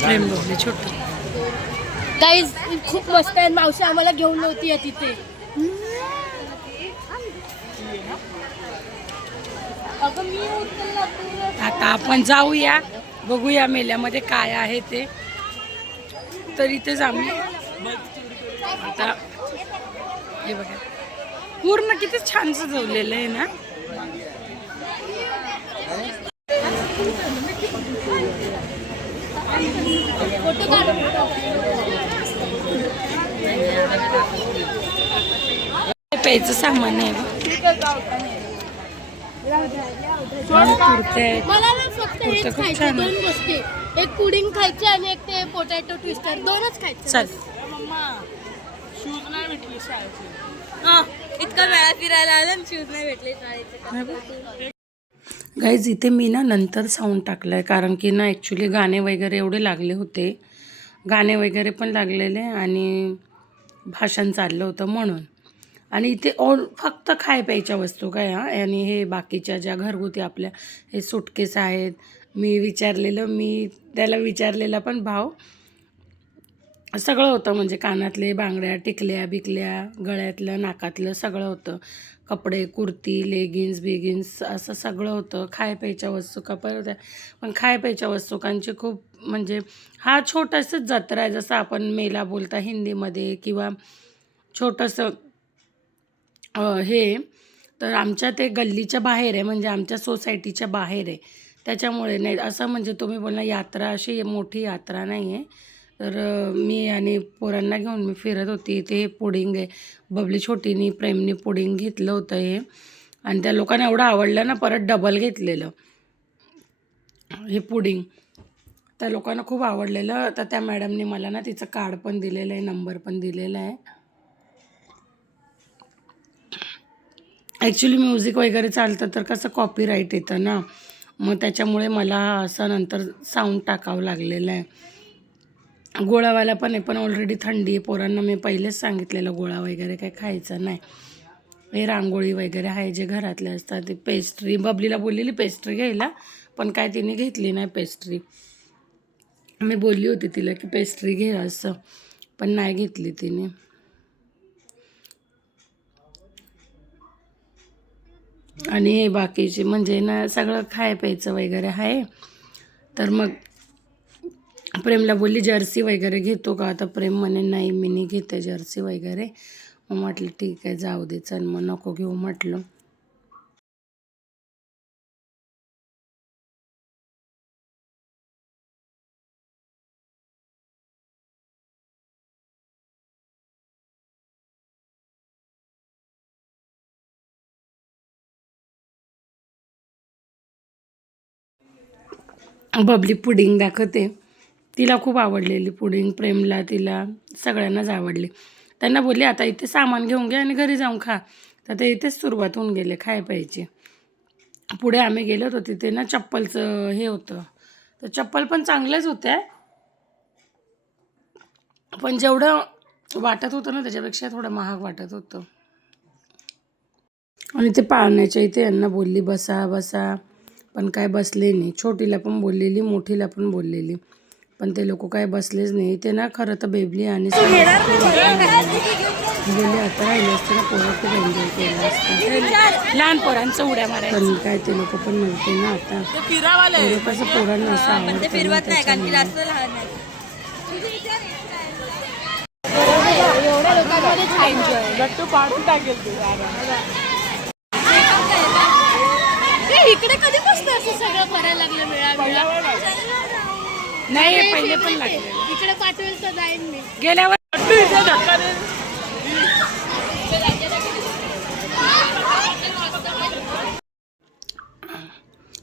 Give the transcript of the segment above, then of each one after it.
प्रेम बघले छोटं. गाईज खूप मस्त आहे. मावशी आम्हाला घेऊन नव्हती तिथे. आता आपण जाऊया, बघूया मेल्यामध्ये काय आहे ते. तर इथेच आम्ही आता हे बघा पूर्ण किती छान सजवलेलं आहे ना. प्यायचं सामान आहे. मला ना फक्त हेच खायचं, 2 गोष्टी. एक पुडिंग खायचे आणि एक ते पोटॅटो ट्विस्टर. 2च खायचे. चल. शूज नाही भेटले शाळेचे. इतका वेळा फिरायला आलं शूज नाही भेटले शाळेचे. गाईज इथे मी ना नंतर साऊंड टाकलाय, कारण की ना ॲक्च्युली गाणे वगैरे एवढे लागले होते. गाणे वगैरे पण लागलेले आणि भाषण चाललं होतं म्हणून. आणि इथे फक्त खाय प्यायच्या वस्तू काय आणि हे बाकीच्या ज्या घरगुती आपल्या हे सुटकेस आहेत. मी त्याला विचारलेला पण भाव सगळं होतं, म्हणजे कानातले, बांगड्या, टिकल्या बिकल्या, गळ्यातलं, नाकातलं सगळं होतं. कपडे, कुर्ती, लेगिन्स असं सगळं होतं. खाय प्यायच्या वस्तू कपडे होत्या. पण खाय प्यायच्या वस्तूकांचे खूप, म्हणजे हा छोटासाच जत्रा आहे, जसं आपण मेला बोलता हिंदीमध्ये, किंवा छोटंसं हे. तर आमच्या ते गल्लीच्या बाहेर आहे, म्हणजे आमच्या सोसायटीच्या बाहेर आहे. त्याच्यामुळे नाही असं, म्हणजे तुम्ही बोलला यात्रा अशी मोठी यात्रा नाही आहे. तर मी आणि पोरांना घेऊन मी फिरत होती. इथे हे पुडिंग आहे. बबली छोटीनी प्रेमनी पुडिंग घेतलं होतं हे, आणि त्या लोकांना एवढं आवडलं ना, परत डबल घेतलेलं हे पुडिंग. त्या लोकांना खूप आवडलेलं. तर त्या मॅडमने मला ना तिचं कार्ड पण दिलेलं आहे, नंबर पण दिलेला आहे. ॲक्च्युली म्युझिक वगैरे चालतं तर कसं कॉपीराईट येतं ना, मग त्याच्यामुळे मला असं नंतर साऊंड टाकावं लागलेलं आहे. गोळावाला पण आहे, पण ऑलरेडी थंडी आहे. पोरांना मी पहिलेच सांगितलेलं गोळा वगैरे काही खायचं नाही. हे रांगोळी वगैरे आहे जे घरातले असतात. ते पेस्ट्री, बबलीला बोललेली पेस्ट्री घ्यायला, पण काय तिने घेतली नाही पेस्ट्री. मी बोलली होती तिला की पेस्ट्री घे असं, पण नाही घेतली तिने. आणि हे बाकीचे म्हणजे ना सगळं खाय प्यायचं वगैरे आहे. तर मग प्रेमला बोलली जर्सी वगैरे घेतो का, आता प्रेम म्हणे नाही मी नाही घेते जर्सी वगैरे. मग म्हटलं ठीक आहे जाऊ दे चल, मग नको घेऊ म्हटलं. बबली पुडिंग दाखवते. तिला खूप आवडलेली पुडिंग, प्रेमला, तिला सगळ्यांनाच आवडली. त्यांना बोलली आता इथे सामान घेऊन घे आणि घरी जाऊन खा. तर ते इथेच सुरुवात होऊन गेले खाय प्यायची. पुढे आम्ही गेलो होतो तिथे ना चप्पलचं हे होतं. तर चप्पल पण चांगल्याच होत्या, पण जेवढं वाटत होतं ना त्याच्यापेक्षा थोडं महाग वाटत होतं. आणि ते पाळण्याच्या इथे यांना बोलली बसा बसा, पण काय बसले नाही. छोटीला पण बोललेली, मोठीला पण बोललेली, पण ते लोक काय बसलेच नाही. ते ना खरं तर बेबली आणि गेले आता राहिले असते ना, पोरं खूप एन्जॉय केलं असतं. लहान पोरांचं उड्या मारायचं, पण काय ते लोक पण नव्हते ना आता. पोरं कसं पोरांना असं आवडतं. इकडे कधी बसतं असं सगळं करायला लागलं वेळा नाही पहिले पण लागले. इकडे पाठवेल तर जाईन मी गेल्यावर.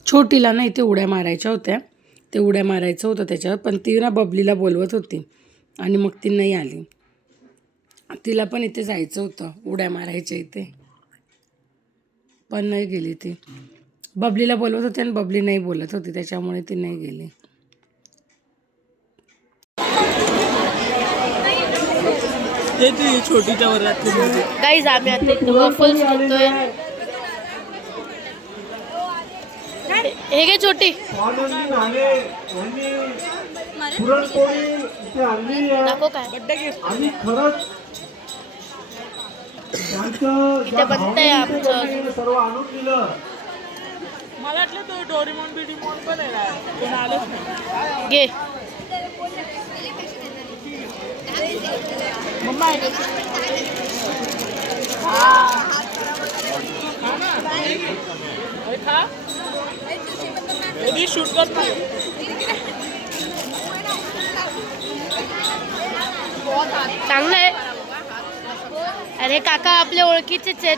छोटीला ना इथे उड्या मारायच्या होत्या, ते उड्या मारायचं होतं त्याच्यावर, पण ती ना बबलीला बोलवत होती आणि मग ती नाही आली. तिला पण इथे जायचं होतं उड्या मारायच्या इथे, पण नाही गेली ती. बबलीला बोलवत होती आणि बबली नाही बोलत होती, त्याच्यामुळे ती नाही गेली. छोटीच्या वर्गात गाईज आम्ही आता वॉफल्स खातोय. हे घे छोटी. पुरणपोळी इथे आणली आहे दाखव काय बड्डे गिफ्ट. आणि खरंच त्यांचं इथे ज्या बनतंय भावनेने आमचं. त्यांनी सर्व आणून दिलं. मला वाटलं तो डोरेमॉन बिडीमॉन पण आहे ना, कोण आलंच नाही. घे मम्मा आहे का? अरे खा. कधी शूट करत नाही. चांगलं आहे. अरे काका आपल्या ओळखीचेच आहेत.